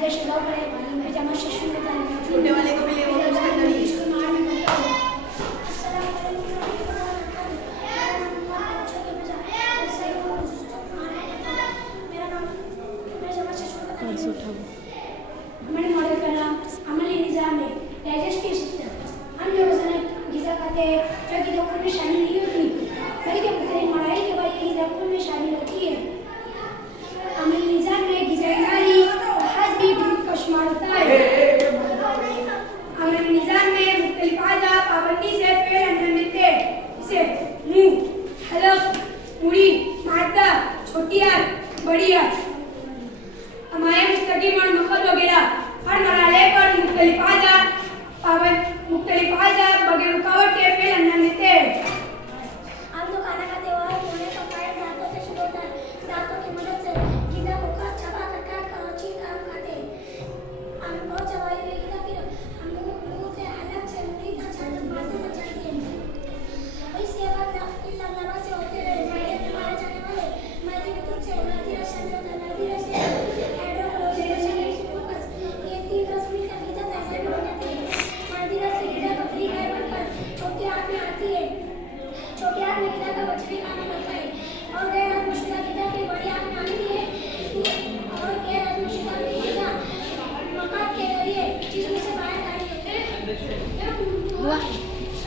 सीधे शुरू करें जमा सेशन में छोटे वाले को भी ले वो उसका करिए। इसको मार में करता हूँ। हमारे मॉडल का नाम अमली निज़ाम है, डाइजेस्टिव सिस्टम। हम जो वजन ग़िज़ा खाते हैं जो कि खून में शामिल नहीं होती, बल्कि मुख्तलिफ मराहिल के बाद ये ग़िज़ा खून में शामिल होती है। अमली निज़ाम में ग़िज़ाई और हज़मी ग्रुप का शुमार होता है। अमली निज़ाम में मुख्तलिफ अज़ा पाबंदी से फ़ेल अंजाम देते हैं, जैसे मुँह, हलक, मुड़ी, मादा, छोटी आंत, बड़ी आंत, हमारे मुस्तकीम और मखद वगैरह हर मरहले पर मुख्तलिफ अज़ा बगैर रुकावट के फ़ेल अंजाम